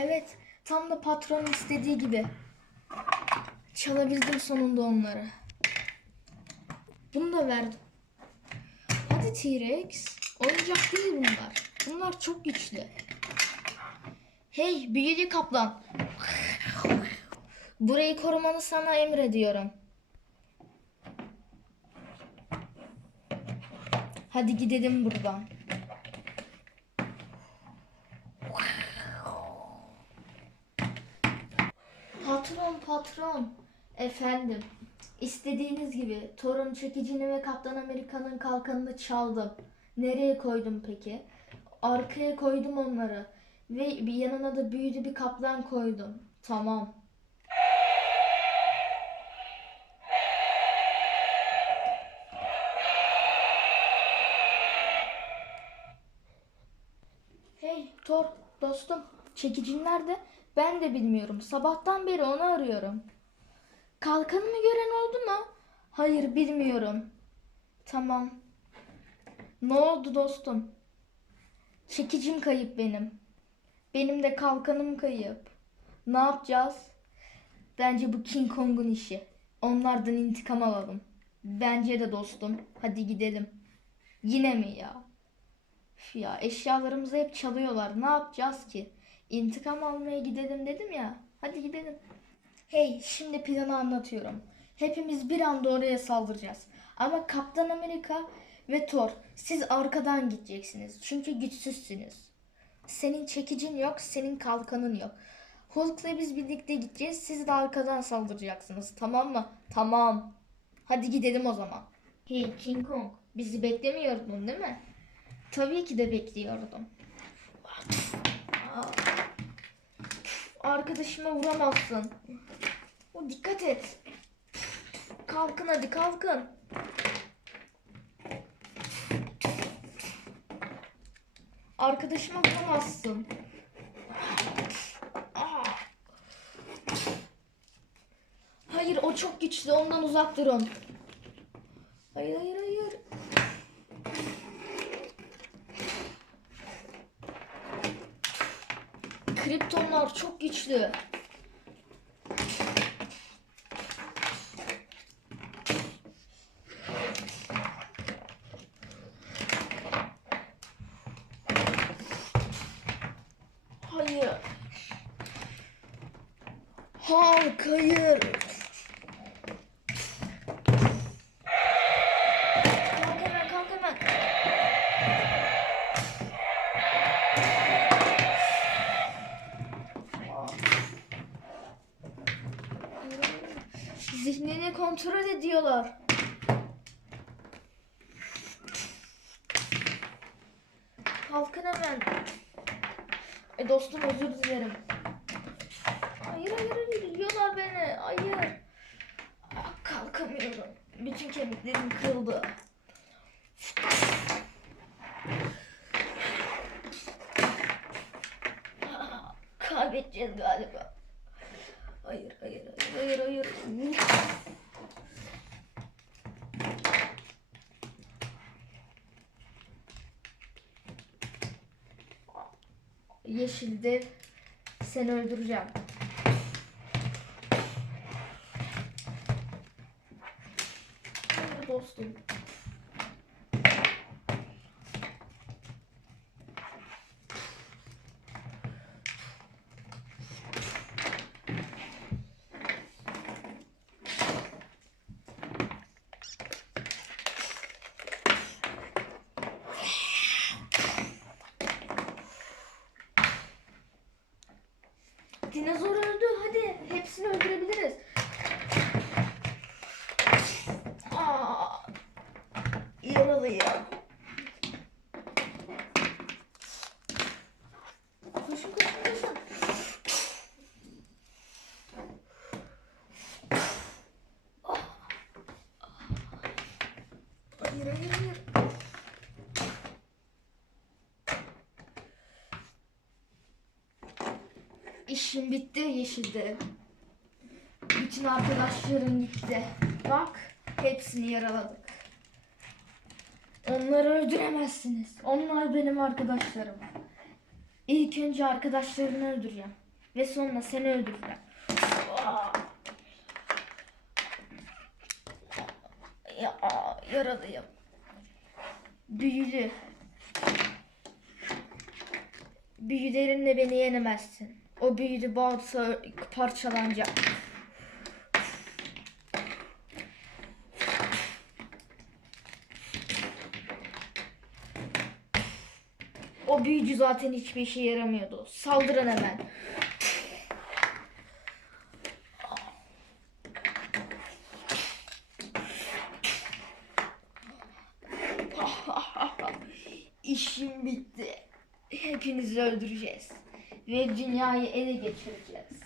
Evet, tam da patronun istediği gibi. Çalabildim sonunda onları. Bunu da verdim. Hadi T-Rex. Oyuncak değil bunlar. Bunlar çok güçlü. Hey büyülü kaplan. Burayı korumanı sana emrediyorum. Hadi gidelim buradan. Patron. Efendim. İstediğiniz gibi torun çekicini ve Kaptan Amerika'nın kalkanını çaldım. Nereye koydum peki? Arkaya koydum onları. Ve bir yanına da büyülü bir kaplan koydum. Tamam. Hey Thor dostum çekicin nerede? Ben de bilmiyorum. Sabahtan beri onu arıyorum. Kalkanımı gören oldu mu? Hayır bilmiyorum. Tamam. Ne oldu dostum? Çekicim kayıp benim. Benim de kalkanım kayıp. Ne yapacağız? Bence bu King Kong'un işi. Onlardan intikam alalım. Bence de dostum. Hadi gidelim. Yine mi ya? Üf ya eşyalarımızı hep çalıyorlar. Ne yapacağız ki? İntikam almaya gidelim dedim ya. Hadi gidelim. Hey, şimdi planı anlatıyorum. Hepimiz bir anda oraya saldıracağız. Ama Kaptan Amerika ve Thor siz arkadan gideceksiniz. Çünkü güçsüzsünüz. Senin çekicin yok, senin kalkanın yok. Hulk'la biz birlikte gideceğiz. Siz de arkadan saldıracaksınız. Tamam mı? Tamam. Hadi gidelim o zaman. Hey King Kong, bizi beklemiyordun değil mi? Tabii ki de bekliyordum. Arkadaşıma vuramazsın. O dikkat et. Kalkın hadi kalkın. Arkadaşıma vuramazsın. Aa. Hayır o çok güçlü ondan uzak durun. Hayır hayır hayır. Kriptonlar çok güçlü. Hayır. Hulk hayır. Kalkın hemen. E dostum özür dilerim. Hayır hayır hayır yiyorlar beni. Hayır. Ah, kalkamıyorum. Bütün kemiklerim kırıldı. Ah, Kaybedeceğiz galiba. Hayır hayır hayır hayır hayır. Yeşil dev seni öldüreceğim. Hayır dostum. Dinozor öldü. Hadi hepsini öldürebiliriz. Aa, yaralıyım. Koşun koşun koşun. Ah. Hayır hayır hayır. İşim bitti yeşilde. Bütün arkadaşlarım gitti. Bak hepsini yaraladık. Onları öldüremezsiniz. Onlar benim arkadaşlarım. İlk önce arkadaşlarını öldüreceğim. Ve sonra seni öldürürler. Aa! Ya, yaralıyım. Büyülü. Büyülerinle beni yenemezsin. O büyülü bağırsa parçalanacak. O büyücü zaten hiçbir işe yaramıyordu. Saldırın hemen. İşim bitti. Hepinizi öldüreceğiz. Ve dünyayı ele geçireceğiz.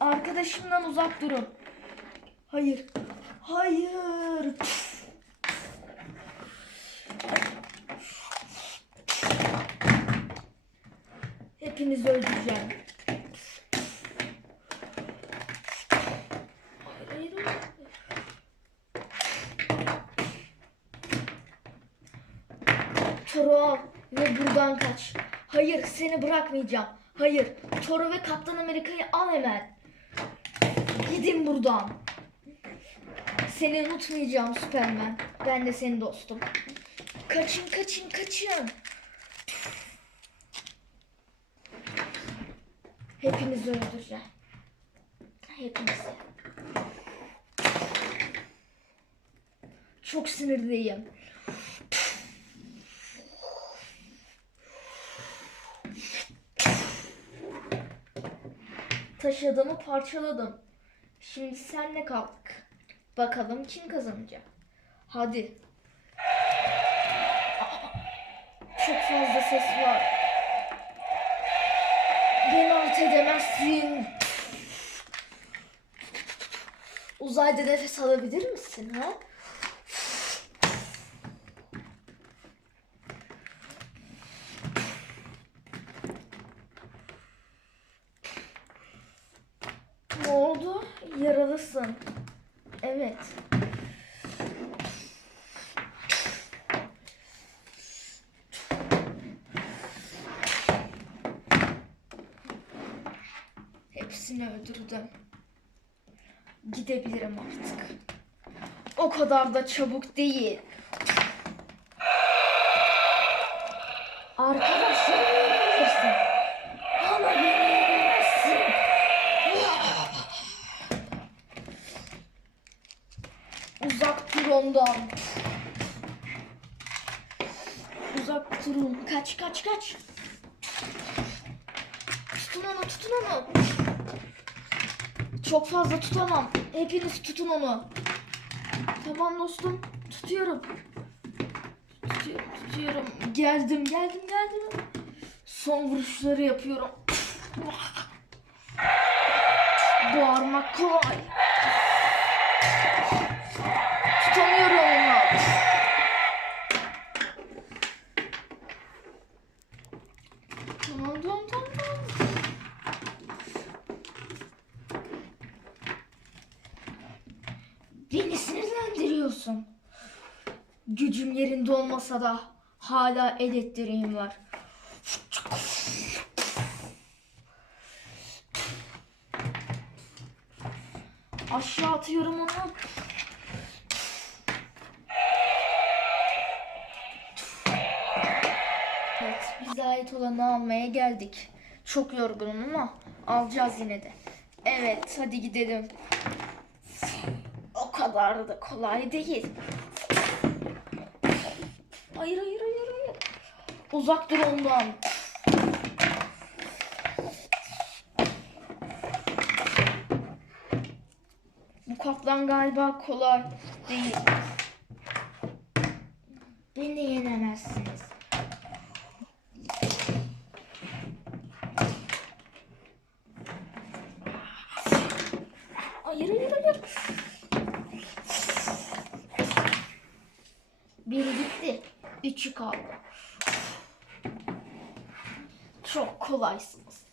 Arkadaşımdan uzak durun. Hayır. Hayır. Hepinizi öldüreceğim. Al ve buradan kaç. Hayır seni bırakmayacağım. Hayır Toru ve Kaptan Amerika'yı al hemen. Gidin buradan. Seni unutmayacağım Süpermen. Ben de senin dostum. Kaçın kaçın kaçın. Hepinizi öldüreceğim. Hepinizi. Çok sinirliyim. Taşıdığımı parçaladım. Şimdi senle kalk. Bakalım kim kazanacak. Hadi. Çok fazla ses var. Beni alt edemezsin. Uzayda nefes alabilir misin ha? Ne oldu? Yaralısın. Evet. Hepsini öldürdüm. Gidebilirim artık. O kadar da çabuk değil. Arkadaşlar bilirsin. Ama yenemezsin. Uzak dur ondan. Uzak durun. Kaç kaç kaç. Tutun onu tutun onu. Çok fazla tutamam. Hepiniz tutun onu. Tamam dostum. Tutuyorum. Tutuyorum, tutuyorum. Geldim, geldim, geldim. Son vuruşları yapıyorum. Bağırmak kolay. Tutamıyorum onu. Tamam, tamam, tamam. Beni sinirlendiriyorsun. Gücüm yerinde olmasa da hala elektriğim var. Aşağı atıyorum onu. Evet, bize ait olanı almaya geldik. Çok yorgunum ama alacağız yine de. Evet, hadi gidelim. O kadar da kolay değil. Hayır, hayır, hayır, hayır. Uzak dur ondan. Bu kaplan galiba kolay değil. Beni yenemezsiniz. Hayır hayır hayır. Biri gitti. Üçü kaldı. Çok kolaysınız.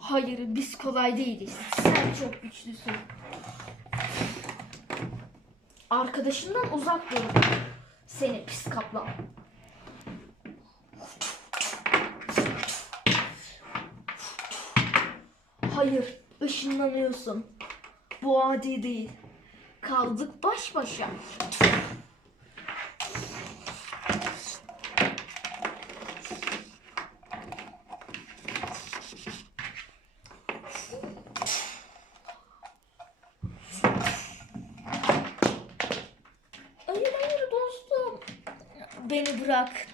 Hayır biz kolay değiliz. Sen çok güçlüsün. Arkadaşından uzak dur. Seni pis kaplan. Hayır, ışınlanıyorsun. Bu adi değil. Kaldık baş başa. Hayır hayır dostum. Beni bırak.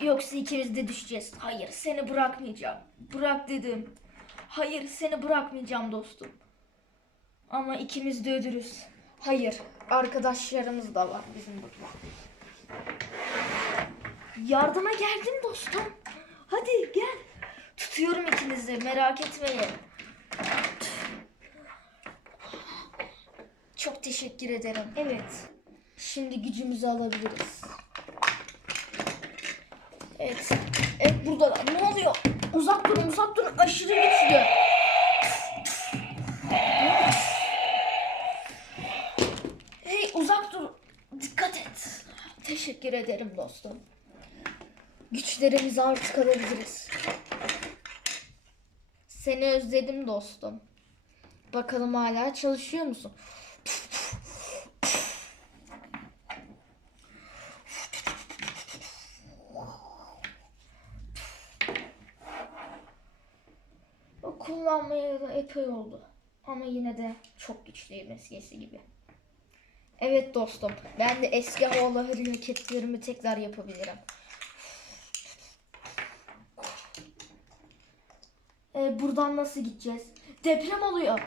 Yoksa ikimiz de düşeceğiz. Hayır seni bırakmayacağım. Bırak dedim. Hayır seni bırakmayacağım dostum. Ama ikimiz de ölürüz. Hayır arkadaşlarımız da var bizim burada. Yardıma geldim dostum. Hadi gel. Tutuyorum ikinizi merak etmeyin. Çok teşekkür ederim. Evet. Şimdi gücümüzü alabiliriz. Evet. Evet burada ne oluyor? Uzak durun uzak durun aşırı güçlü. Hey uzak dur. Dikkat et. Teşekkür ederim dostum. Güçlerimizi artık alabiliriz. Seni özledim dostum. Bakalım hala çalışıyor musun? O kullanmaya da epey oldu. Ama yine de çok güçlüyüm eskisi gibi. Evet dostum. Ben de eski havalı hareketlerimi tekrar yapabilirim. Ee, buradan nasıl gideceğiz? Deprem oluyor.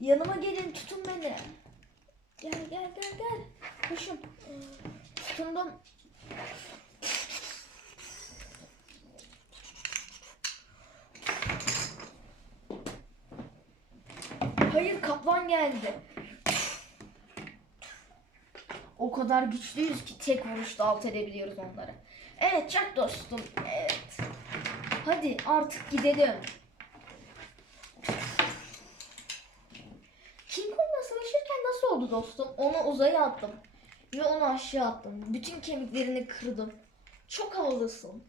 Yanıma gelin tutun beni. Gel gel gel gel. Koşun. Ee, Tutundum. Hayır kaplan geldi. O kadar güçlüyüz ki tek vuruşta alt edebiliyoruz onları. Evet çak dostum. Evet. Hadi artık gidelim. King Kong'la savaşırken nasıl oldu dostum? Onu uzaya attım. Ve onu aşağı attım. Bütün kemiklerini kırdım. Çok havalısın.